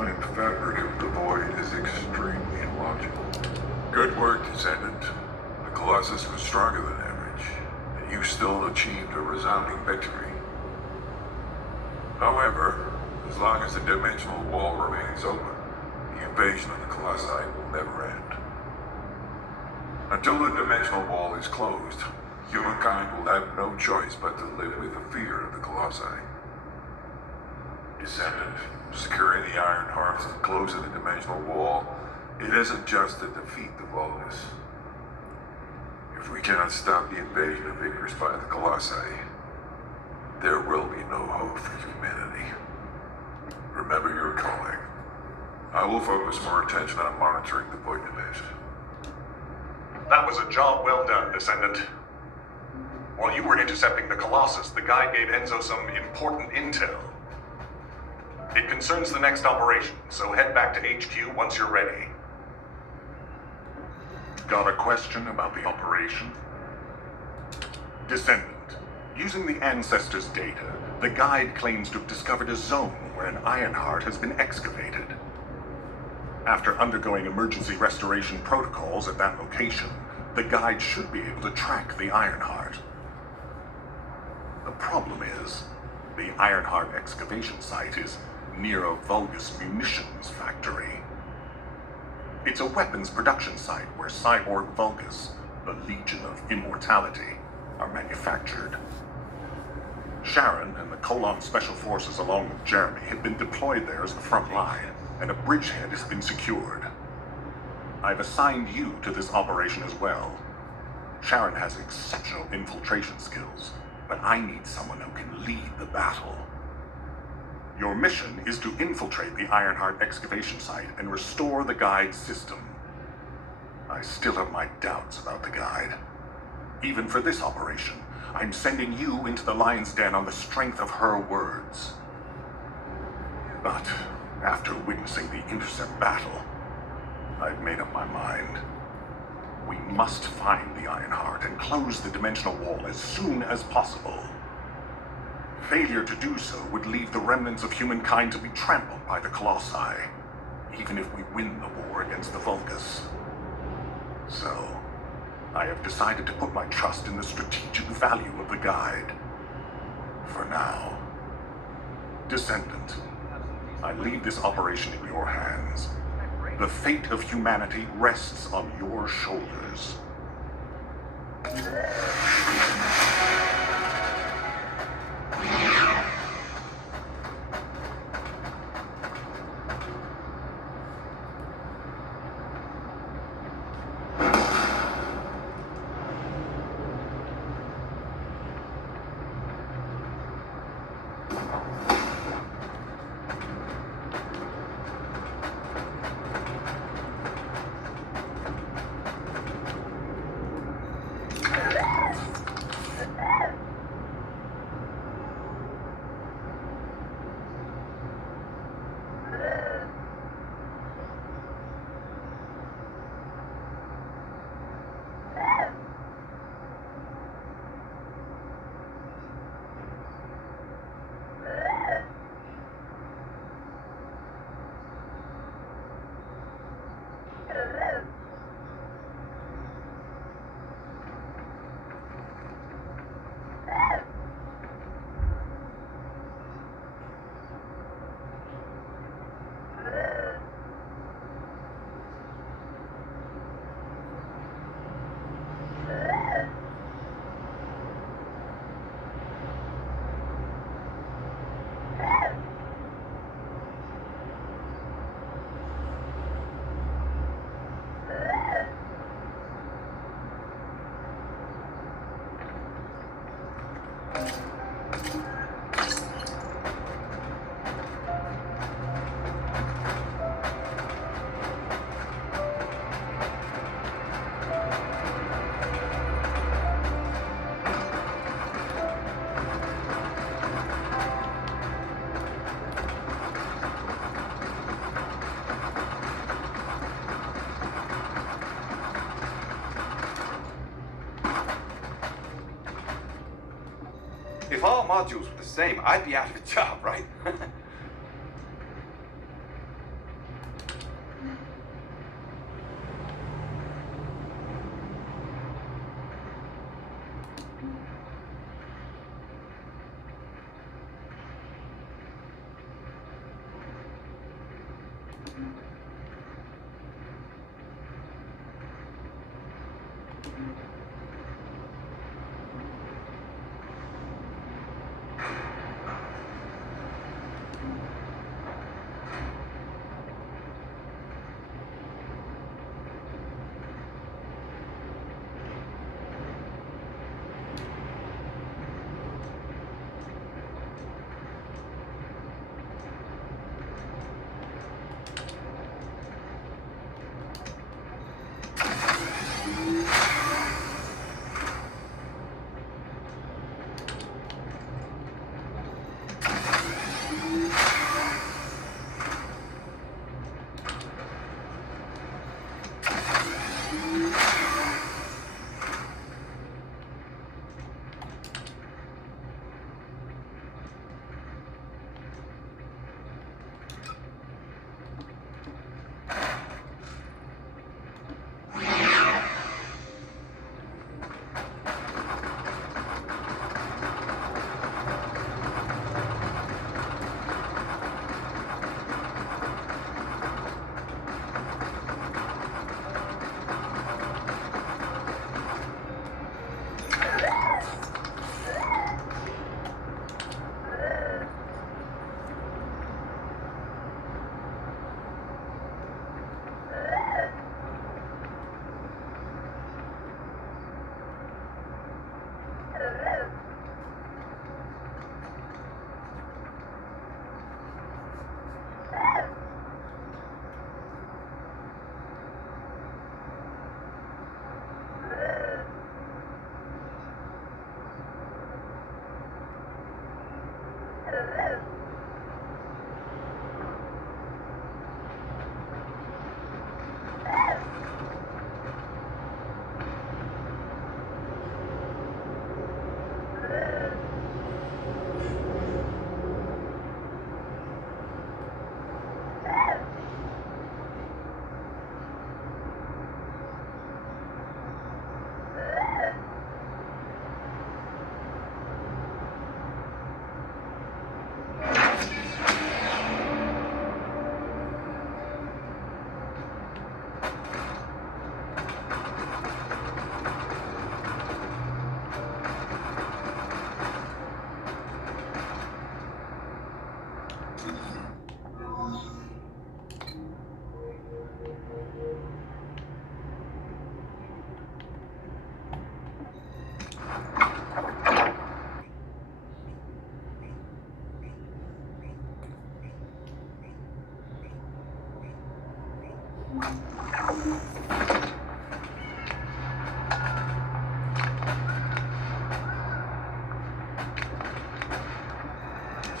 space-time fabric of the void is extremely illogical. Good work, Descendant. The Colossus was stronger than average, and you still achieved a resounding victory. However, as long as the dimensional wall remains open, the invasion of the Colossi will never end. Until the dimensional wall is closed, humankind will have no choice but to live with the fear of the Colossi. Descendant, securing the Iron Hearts and closing the dimensional wall, it isn't just to defeat the Vulgus. If we cannot stop the invasion of Icarus by the Colossi, there will be no hope for humanity. Remember your calling. I will focus more attention on monitoring the void dimension. That was a job well done, Descendant. While you were intercepting the Colossus, the guide gave Enzo some important intel. It concerns the next operation, so head back to HQ once you're ready. Got a question about the operation? Descendant, using the Ancestors' data, the guide claims to have discovered a zone where an Ironheart has been excavated. After undergoing emergency restoration protocols at that location, the guide should be able to track the Ironheart. The problem is, the Ironheart excavation site is near a Vulgus munitions factory. It's a weapons production site where cyborg Vulgus, the Legion of Immortality, are manufactured. Sharon and the Colon Special Forces along with Jeremy have been deployed there as the front line, and a bridgehead has been secured. I've assigned you to this operation as well. Sharon has exceptional infiltration skills, but I need someone who can lead the battle. Your mission is to infiltrate the Ironheart excavation site and restore the guide's system. I still have my doubts about the guide. Even for this operation, I'm sending you into the lion's den on the strength of her words. But after witnessing the intercept battle, I've made up my mind. We must find the Ironheart and close the dimensional wall as soon as possible. Failure to do so would leave the remnants of humankind to be trampled by the Colossi, even if we win the war against the Vulgus. So, I have decided to put my trust in the strategic value of the guide. For now. Descendant, I leave this operation in your hands. The fate of humanity rests on your shoulders. If all modules were the same, I'd be out of a job, right?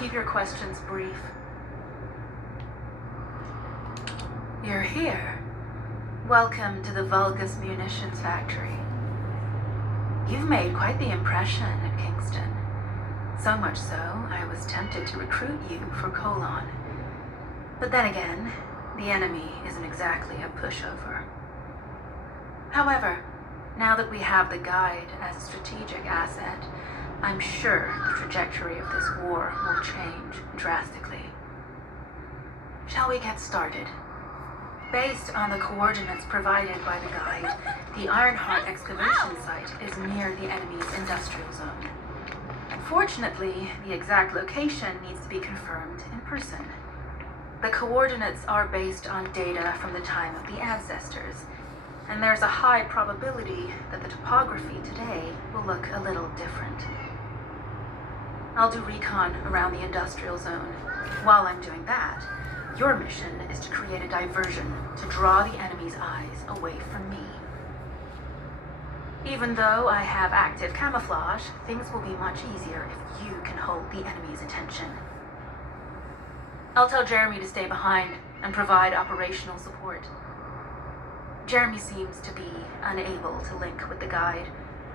Keep your questions brief. You're here. Welcome to the Vulgus Munitions Factory. You've made quite the impression at Kingston. So much so, I was tempted to recruit you for Colon. But then again, the enemy isn't exactly a pushover. However, now that we have the guide as a strategic asset, I'm sure the trajectory of this war will change drastically. Shall we get started? Based on the coordinates provided by the guide, the Ironheart excavation site is near the enemy's industrial zone. Unfortunately, the exact location needs to be confirmed in person. The coordinates are based on data from the time of the ancestors, and there's a high probability that the topography today will look a little different. I'll do recon around the industrial zone. While I'm doing that, your mission is to create a diversion to draw the enemy's eyes away from me. Even though I have active camouflage, things will be much easier if you can hold the enemy's attention. I'll tell Jeremy to stay behind and provide operational support. Jeremy seems to be unable to link with the guide,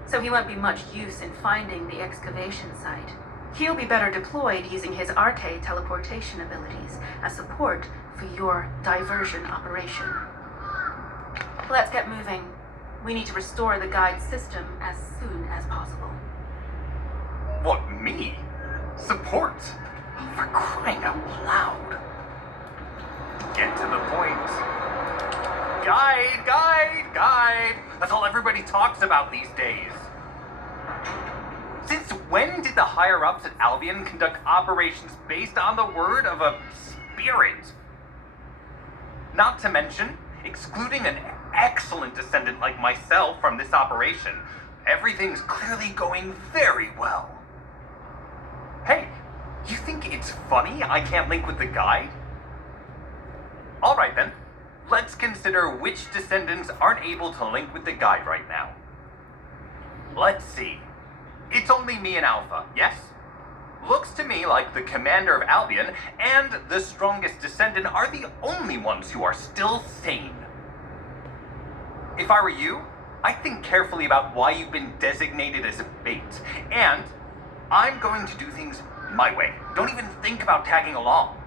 so he won't be much use in finding the excavation site. He'll be better deployed using his arcade teleportation abilities as support for your diversion operation. Let's get moving. We need to restore the guide system as soon as possible. What, me? Support? For crying out loud. Get to the point. guide. That's all everybody talks about these days. Since when did the higher-ups at Albion conduct operations based on the word of a spirit? Not to mention, excluding an excellent descendant like myself from this operation, everything's clearly going very well. Hey, you think it's funny I can't link with the guide? Alright then, let's consider which descendants aren't able to link with the guide right now. Let's see. It's only me and Alpha, yes? Looks to me like the commander of Albion and the strongest descendant are the only ones who are still sane. If I were you, I'd think carefully about why you've been designated as a bait, and I'm going to do things my way. Don't even think about tagging along.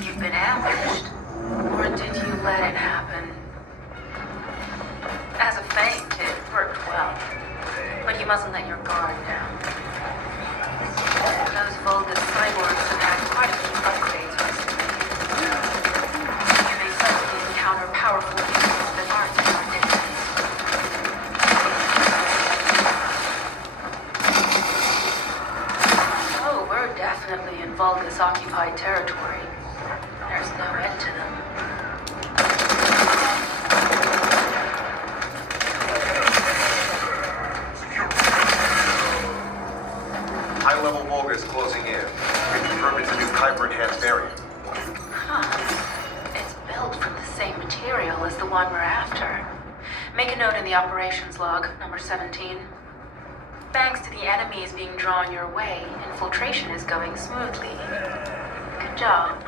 You've been ambushed, or did you let it happen? As a feint, it worked well, but you mustn't let your guard down. Those Vulgus cyborgs have had quite a few upgrades recently. You may suddenly encounter powerful beings that aren't in our distance. Oh, we're definitely in Vulgus-occupied territory. There's no end to them. High-level Vulgus closing in. We confirm it's a new Kuiper-enhanced area. Huh. It's built from the same material as the one we're after. Make a note in the operations log, number 17. Thanks to the enemies being drawn your way, infiltration is going smoothly. Good job.